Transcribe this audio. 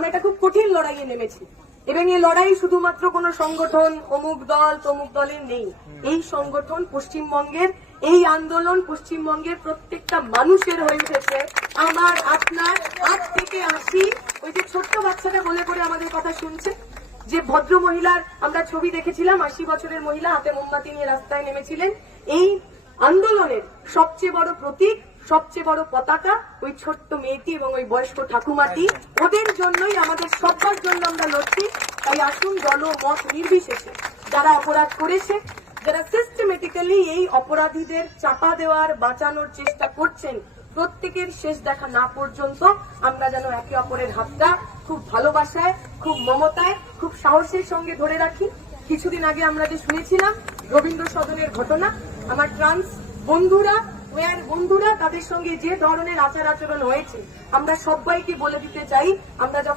আমরা একটা খুব কঠিন লড়াইয়ে নেমেছি এবং এই লড়াই শুধুমাত্র কোন সংগঠন অমুক দল তমুক দলের নেই। এই সংগঠন পশ্চিমবঙ্গের, এই আন্দোলন পশ্চিমবঙ্গের প্রত্যেকটা মানুষের হয়ে উঠেছে। আমার আপনার আজ থেকে 80, ওই যে ছোট্ট বাচ্চাটা বলে করে আমাদের কথা শুনছে, যে ভদ্র মহিলার আমরা ছবি দেখেছিলাম, 80 বছরের মহিলা হাতে মোমবাতি নিয়ে রাস্তায় নেমেছিলেন। এই আন্দোলনের সবচেয়ে বড় প্রতীক, সবচেয়ে বড় পতাকা ওই ছোট্ট মেয়েটি এবং ওই বয়স্ক ঠাকুমাটি। ওদের জন্যই, আমাদের সবার জন্য আমরা লড়ছি। তাই আসুন, দল মত নির্বিশেষে যারা অপরাধ করেছে, যারা সিস্টেমেটিক্যালি এই অপরাধীদের চাপা দেওয়ার, বাঁচানোর চেষ্টা করছেন, প্রত্যেকের শেষ দেখা না পর্যন্ত আমরা যেন একে অপরের হাতটা খুব ভালোবাসায়, খুব মমতায়, খুব সাহসের সঙ্গে ধরে রাখি। কিছুদিন আগে আমরা যে শুনেছিলাম রবীন্দ্র সদনের ঘটনা, আমার ট্রান্স বন্ধুরা, ওয়ার বন্ধুরা, তাদের সঙ্গে যে ধরনের আচার আচরণ হয়েছে, আমরা সবাইকে বলে দিতে চাই, আমরা যখন